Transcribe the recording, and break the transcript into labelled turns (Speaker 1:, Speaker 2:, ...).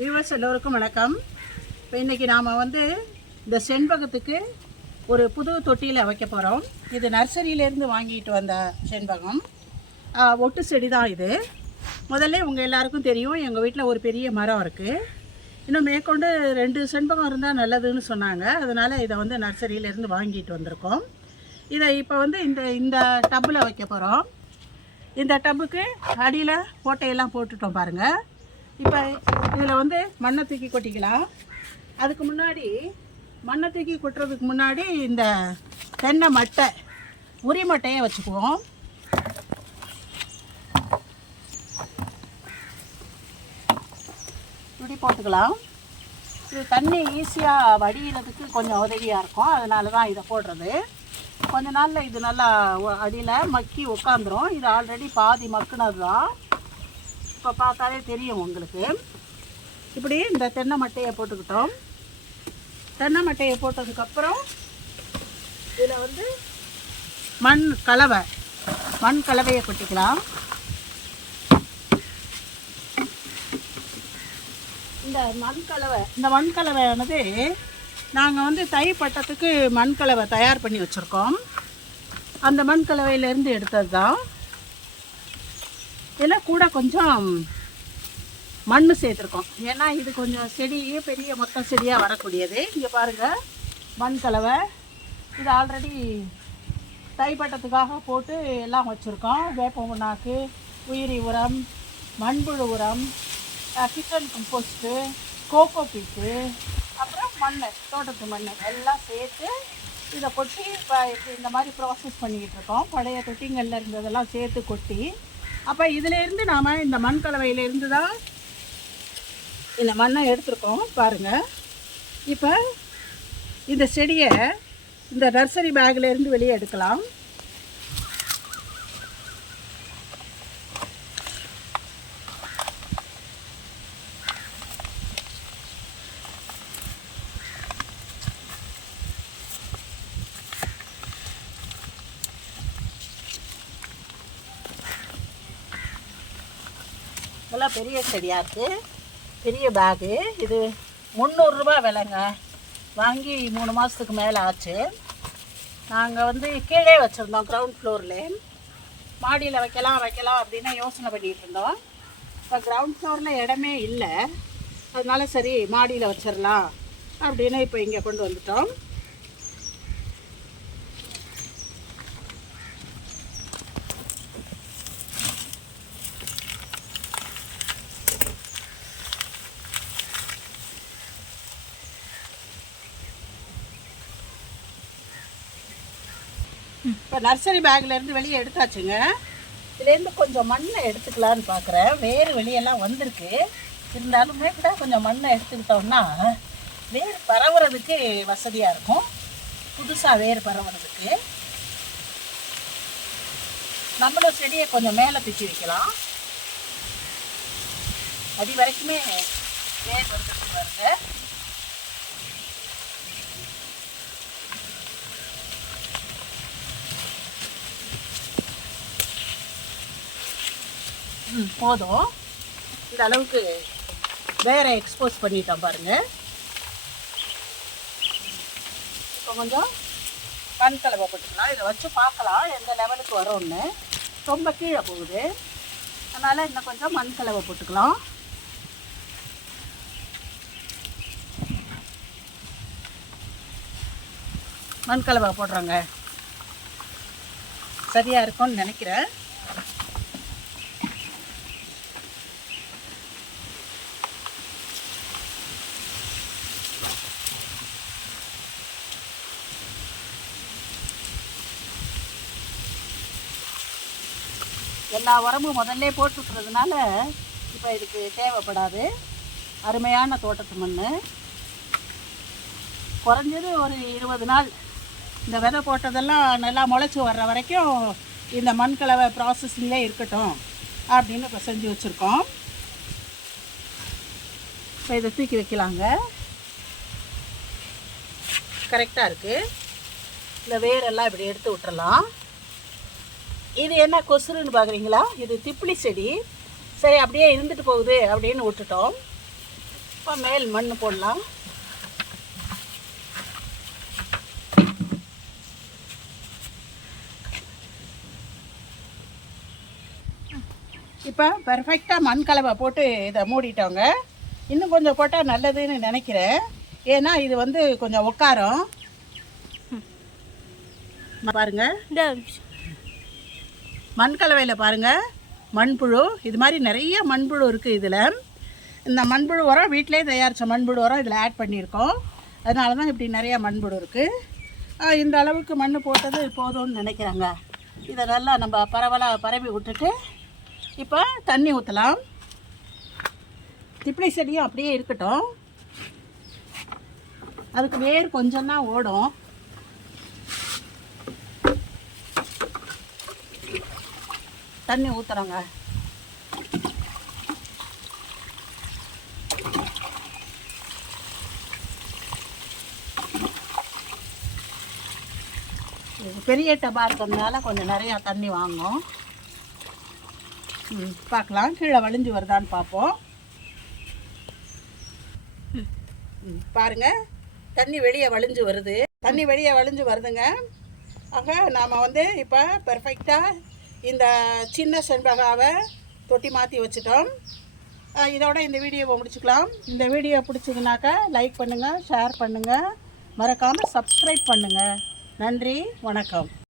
Speaker 1: Viewers எல்லோருக்கும் வணக்கம். இப்போ இன்றைக்கி நாம் வந்து இந்த செண்பகத்துக்கு ஒரு புது தொட்டியில் வைக்க போகிறோம் இது நர்சரியிலேருந்து வாங்கிட்டு வந்த செண்பகம். ஒட்டு செடி தான் இது. முதல்ல உங்கள் எல்லாருக்கும் தெரியும். எங்கள் வீட்டில் ஒரு பெரிய மரம் இருக்குது இன்னும் மேற்கொண்டு ரெண்டு செண்பகம் இருந்தால் நல்லதுன்னு சொன்னாங்க. அதனால் இதை வந்து நர்சரியிலேருந்து வாங்கிட்டு வந்திருக்கோம். இதை இப்போ வந்து இந்த இந்த டப்பில் வைக்க போகிறோம் இந்த டப்புக்கு அடியில் ஓட்டையெல்லாம் போட்டுட்டோம் பாருங்கள் இப்போ இதில் வந்து மண்ணை தூக்கி கொட்டிக்கலாம். அதுக்கு முன்னாடி மண்ணை தூக்கி கொட்டுறதுக்கு முன்னாடி இந்த தென்னை மட்டை உரி மட்டையை வச்சுக்குவோம். இப்படி போட்டுக்கலாம். இது தண்ணி ஈஸியாக வடிகிறதுக்கு கொஞ்சம் உதவியாக இருக்கும். அதனால தான் இதை போடுறது. கொஞ்ச நாளில் இது நல்லா அடியில் மக்கி உட்காந்துரும் இது ஆல்ரெடி பாதி மக்குனது தான் இப்போ பார்த்தாலே தெரியும் உங்களுக்கு. இப்படி இந்த தென்னை மட்டையை போட்டுக்கிட்டோம். தென்னை மட்டையை போட்டதுக்கப்புறம் இதில் வந்து மண் கலவை மண் கலவையை கொட்டிக்கலாம். இந்த மண் கலவை இந்த மண் கலவையானது நாங்கள் வந்து தை பட்டத்துக்கு மண் கலவை தயார் பண்ணி வச்சுருக்கோம். அந்த மண் கலவையிலேருந்து எடுத்தது தான் இதில் கூட கொஞ்சம் மண் சேர்த்துருக்கோம். ஏன்னா இது கொஞ்சம் செடியே பெரிய மொத்தம் செடியாக வரக்கூடியது. இங்கே பாருங்கள் மண் கலவை. இது ஆல்ரெடி தைப்பட்டத்துக்காக போட்டு எல்லாம் வச்சுருக்கோம். வேப்ப புண்ணாக்கு உயிரி உரம் மண்புழு உரம் கிச்சன் கம்போஸ்ட்டு கோகோ பீட்டு அப்புறம் மண் தோட்டத்து மண் எல்லாம் சேர்த்து இதை கொட்டி இப்போ இந்த மாதிரி ப்ராசஸ் பண்ணிக்கிட்டு இருக்கோம். பழைய தொட்டிங்களில் இருந்ததெல்லாம் சேர்த்து கொட்டி அப்போ இதிலேருந்து நாம் இந்த மண் கலவையிலேருந்து தான் இந்த மண்ணை எடுத்துருக்கோம் பாருங்கள் இப்போ இந்த செடியை இந்த நர்சரி பேக்லேருந்து வெளியே எடுக்கலாம். இதெல்லாம் பெரிய செடியாக இருக்குது பெரிய பேகு. இது முந்நூறுரூபா விலைங்க. வாங்கி மூணு மாதத்துக்கு மேலே ஆச்சு. நாங்கள் வந்து கீழே வச்சுருந்தோம் கிரவுண்ட் ஃப்ளோரில் மாடியில் வைக்கலாம் வைக்கலாம் அப்படின்னு யோசனை பண்ணிகிட்டு இருந்தோம். இப்போ கிரவுண்ட் ஃப்ளோரில் இடமே இல்லை. அதனால சரி மாடியில் வச்சிடலாம் அப்படின்னு இப்போ இங்கே கொண்டு வந்துட்டோம். இப்போ நர்சரி பேக்லேருந்து வெளியே எடுத்தாச்சுங்க. இதுலேருந்து கொஞ்சம் மண்ணை எடுத்துக்கலான்னு பார்க்குறேன் வேறு வெளியெல்லாம் வந்திருக்கு. இருந்தாலுமே கூட கொஞ்சம் மண்ணை எடுத்துக்கிட்டோம்னா வேர் பரவுறதுக்கு வசதியாக இருக்கும். புதுசாக வேர் பரவுறதுக்கு. நம்மளும் செடியை கொஞ்சம் மேலே தூக்கி வைக்கலாம். அடி வரைக்குமே வேர் வந்துருக்கு பாருங்கள் போதும். இந்த அளவுக்கு வேற எக்ஸ்போஸ் பண்ணிட்டோம் பாருங்க. இப்போ கொஞ்சம் மண் கலவை போட்டுக்கலாம். இதை வச்சு பார்க்கலாம் எந்த லெவலுக்கு வரும்னு. ரொம்ப கீழே போகுது. அதனால் இன்னும் கொஞ்சம் மண் கலவை போட்டுக்கலாம். மண் கலவை போடுறோங்க. சரியாக இருக்கும்னு நினைக்கிறேன். எல்லா உரமும் முதல்ல போட்டுக்கிறதுனால இப்போ இதுக்கு தேவைப்படாது. அருமையான தோட்டத்து மண் குறைஞ்சது ஒரு இருபது நாள். இந்த விதை போட்டதெல்லாம் நல்லா முளைச்சி வர்ற வரைக்கும் இந்த மண் கலவை ப்ராசஸிங்லே இருக்கட்டும் அப்படின்னு இப்போ செஞ்சு வச்சுருக்கோம். இப்போ இதை தூக்கி வைக்கலாங்க. கரெக்டாக இருக்குது இந்த வேரெல்லாம் இப்படி எடுத்து விட்டுறலாம். இது என்ன கொசுருன்னு பார்க்குறீங்களா இது திப்பிலி செடி. சரி அப்படியே இருந்துட்டு போகுது அப்படின்னு விட்டுட்டோம். இப்போ மேல் மண் போடலாம். இப்போ பர்ஃபெக்டாக மண் கலவை போட்டு இதை மூடிட்டோங்க. இன்னும் கொஞ்சம் போட்டால் நல்லதுன்னு நினைக்கிறேன். ஏன்னா இது வந்து கொஞ்சம் உட்காரம் பாருங்க.
Speaker 2: இந்த
Speaker 1: மண் கலவையில் பாருங்கள் மண்புழு. இது மாதிரி நிறைய மண்புழு இருக்குது இதில். இந்த மண்புழு உரம் வீட்டிலே தயாரித்த மண்புழு உரம் இதில் ஆட் பண்ணியிருக்கோம். அதனால தான் இப்படி நிறைய மண்புழு இருக்குது இந்த அளவுக்கு மண் போட்டது போதும்னு நினைக்கிறாங்க. இதை நல்லா நம்ம பரவலாக பரவி விட்டுட்டு இப்போ தண்ணி ஊற்றலாம் திப்பிலி செடியும் அப்படியே இருக்கட்டும். அதுக்கு வேர் கொஞ்சம் தான் ஓடும். தண்ணி ஊற்றுறோங்க இது பெரிய டபா இருக்கிறதுனால கொஞ்சம் நிறையா தண்ணி வாங்கும் ம் பார்க்கலாம். கீழே வழிஞ்சு வருதான்னு பார்ப்போம். ம், பாருங்க. தண்ணி வெளியே வழிஞ்சு வருது. தண்ணி வெளியே வழிஞ்சு வருதுங்க. ஆக நாம் வந்து இப்போ பெர்ஃபெக்டாக இந்த சின்ன செண்பகாவை தொட்டி மாற்றி வச்சுட்டோம். இதோட இந்த வீடியோவை முடிச்சுக்கலாம். இந்த வீடியோ பிடிச்சதுனாக்கா லைக் பண்ணுங்கள் ஷேர் பண்ணுங்கள் மறக்காமல் சப்ஸ்கிரைப் பண்ணுங்கள் நன்றி வணக்கம்.